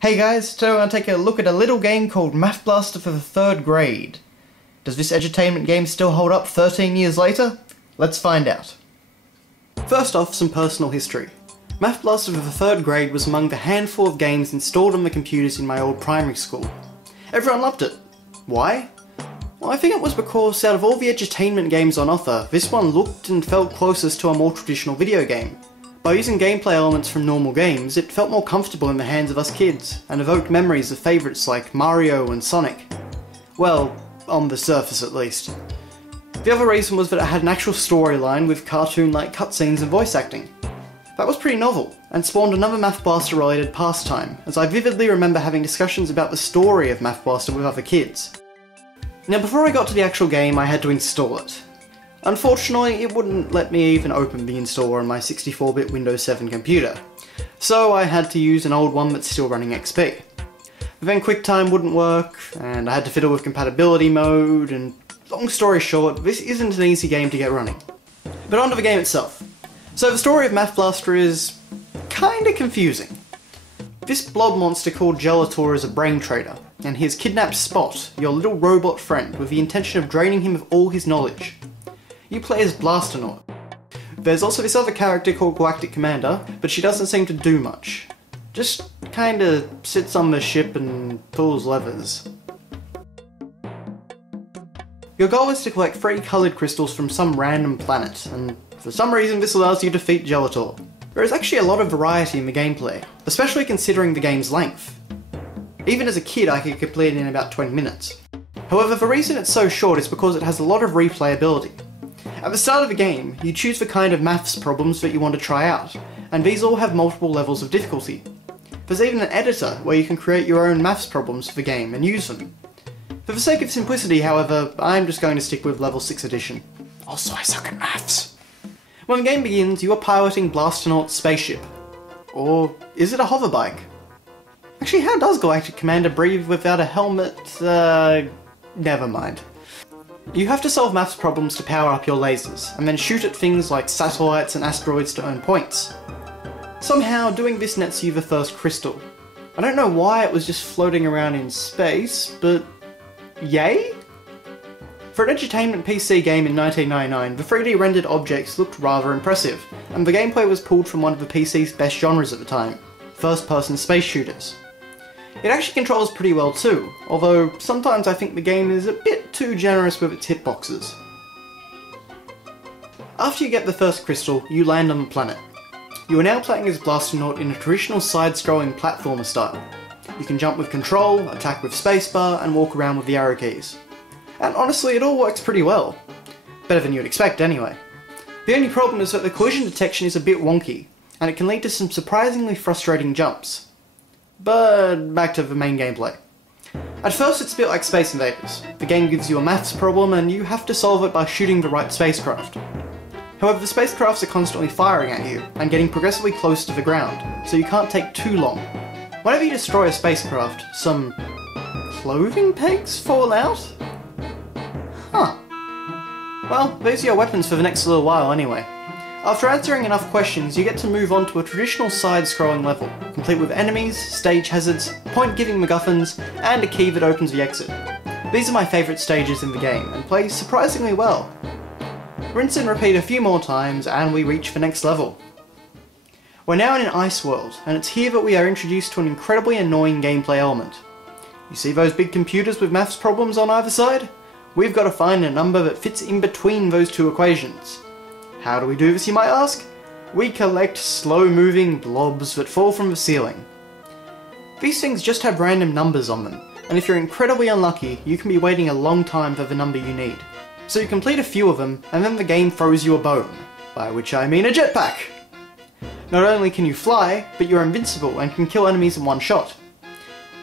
Hey guys, today we're going to take a look at a little game called Math Blaster for the 3rd grade. Does this edutainment game still hold up 13 years later? Let's find out. First off, some personal history. Math Blaster for the 3rd grade was among the handful of games installed on the computers in my old primary school. Everyone loved it. Why? Well, I think it was because out of all the edutainment games on offer, this one looked and felt closest to a more traditional video game. By using gameplay elements from normal games, it felt more comfortable in the hands of us kids, and evoked memories of favourites like Mario and Sonic. Well, on the surface at least. The other reason was that it had an actual storyline with cartoon-like cutscenes and voice acting. That was pretty novel, and spawned another Math Blaster related pastime, as I vividly remember having discussions about the story of Math Blaster with other kids. Now before I got to the actual game, I had to install it. Unfortunately, it wouldn't let me even open the installer on my 64-bit Windows 7 computer, so I had to use an old one that's still running XP. But then QuickTime wouldn't work, and I had to fiddle with compatibility mode, and long story short, this isn't an easy game to get running. But onto the game itself. So the story of Math Blaster is kinda confusing. This blob monster called Gelator is a brain trader, and he has kidnapped Spot, your little robot friend, with the intention of draining him of all his knowledge. You play as Blasternaut. There's also this other character called Galactic Commander, but she doesn't seem to do much. Just kinda sits on the ship and pulls levers. Your goal is to collect 3 coloured crystals from some random planet, and for some reason this allows you to defeat Gelator. There is actually a lot of variety in the gameplay, especially considering the game's length. Even as a kid I could complete it in about 20 minutes. However, the reason it's so short is because it has a lot of replayability. At the start of the game, you choose the kind of maths problems that you want to try out, and these all have multiple levels of difficulty. There's even an editor where you can create your own maths problems for the game and use them. For the sake of simplicity, however, I'm just going to stick with level 6 edition. Also, I suck at maths. When the game begins, you are piloting Blasternaut's spaceship. Or is it a hoverbike? Actually, how does Galactic Commander breathe without a helmet? Never mind. You have to solve maths problems to power up your lasers, and then shoot at things like satellites and asteroids to earn points. Somehow, doing this nets you the first crystal. I don't know why it was just floating around in space, but yay? For an edutainment PC game in 1999, the 3D rendered objects looked rather impressive, and the gameplay was pulled from one of the PC's best genres at the time, first-person space shooters. It actually controls pretty well too, although sometimes I think the game is a bit too generous with its hitboxes. After you get the first crystal, you land on the planet. You are now playing as Blasternaut in a traditional side-scrolling platformer style. You can jump with control, attack with spacebar, and walk around with the arrow keys. And honestly, it all works pretty well. Better than you'd expect anyway. The only problem is that the collision detection is a bit wonky, and it can lead to some surprisingly frustrating jumps. But back to the main gameplay. At first it's a bit like Space Invaders. The game gives you a maths problem and you have to solve it by shooting the right spacecraft. However, the spacecrafts are constantly firing at you and getting progressively close to the ground, so you can't take too long. Whenever you destroy a spacecraft, some clothing pegs fall out? Huh. Well, these are your weapons for the next little while anyway. After answering enough questions, you get to move on to a traditional side-scrolling level, complete with enemies, stage hazards, point-giving MacGuffins, and a key that opens the exit. These are my favourite stages in the game, and play surprisingly well. Rinse and repeat a few more times, and we reach the next level. We're now in an ice world, and it's here that we are introduced to an incredibly annoying gameplay element. You see those big computers with maths problems on either side? We've got to find a number that fits in between those two equations. How do we do this, you might ask? We collect slow-moving blobs that fall from the ceiling. These things just have random numbers on them, and if you're incredibly unlucky, you can be waiting a long time for the number you need. So you complete a few of them, and then the game throws you a bone, by which I mean a jetpack! Not only can you fly, but you're invincible and can kill enemies in one shot.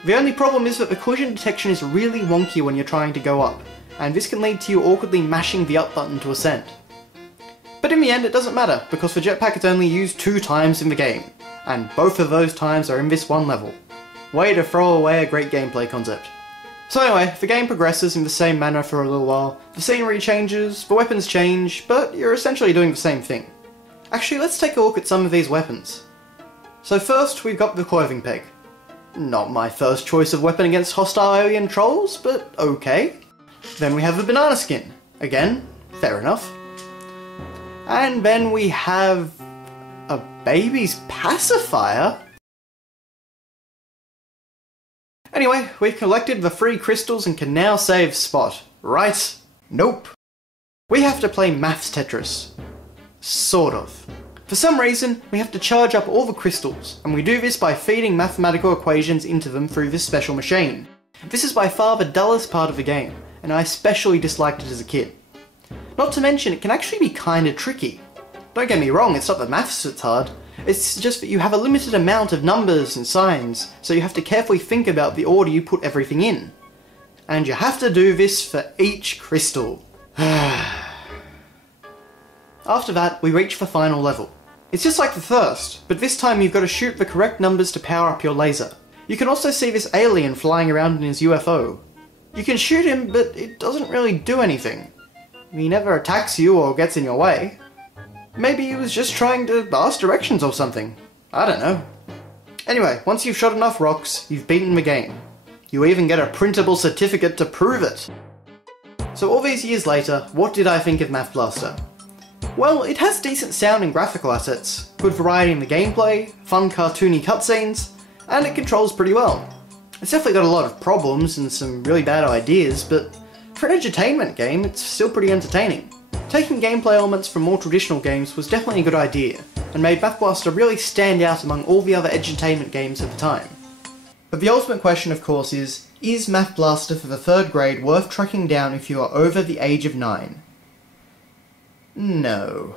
The only problem is that the collision detection is really wonky when you're trying to go up, and this can lead to you awkwardly mashing the up button to ascend. But in the end it doesn't matter, because the jetpack is only used 2 times in the game, and both of those times are in this one level. Way to throw away a great gameplay concept. So anyway, the game progresses in the same manner for a little while, the scenery changes, the weapons change, but you're essentially doing the same thing. Actually, let's take a look at some of these weapons. So first we've got the clothing peg. Not my first choice of weapon against hostile alien trolls, but okay. Then we have a banana skin. Again, fair enough. And then we have a baby's pacifier? Anyway, we've collected the 3 crystals and can now save Spot. Right? Nope. We have to play Maths Tetris. Sort of. For some reason, we have to charge up all the crystals, and we do this by feeding mathematical equations into them through this special machine. This is by far the dullest part of the game, and I especially disliked it as a kid. Not to mention, it can actually be kinda tricky. Don't get me wrong, it's not the maths that's hard, it's just that you have a limited amount of numbers and signs, so you have to carefully think about the order you put everything in. And you have to do this for each crystal. After that, we reach the final level. It's just like the first, but this time you've got to shoot the correct numbers to power up your laser. You can also see this alien flying around in his UFO. You can shoot him, but it doesn't really do anything. He never attacks you or gets in your way. Maybe he was just trying to ask directions or something. I don't know. Anyway, once you've shot enough rocks, you've beaten the game. You even get a printable certificate to prove it. So all these years later, what did I think of Math Blaster? Well, it has decent sound and graphical assets, good variety in the gameplay, fun cartoony cutscenes, and it controls pretty well. It's definitely got a lot of problems and some really bad ideas, but for an edutainment game, it's still pretty entertaining. Taking gameplay elements from more traditional games was definitely a good idea, and made Math Blaster really stand out among all the other edutainment games of the time. But the ultimate question, of course, is Math Blaster for the 3rd grade worth tracking down if you are over the age of 9? No.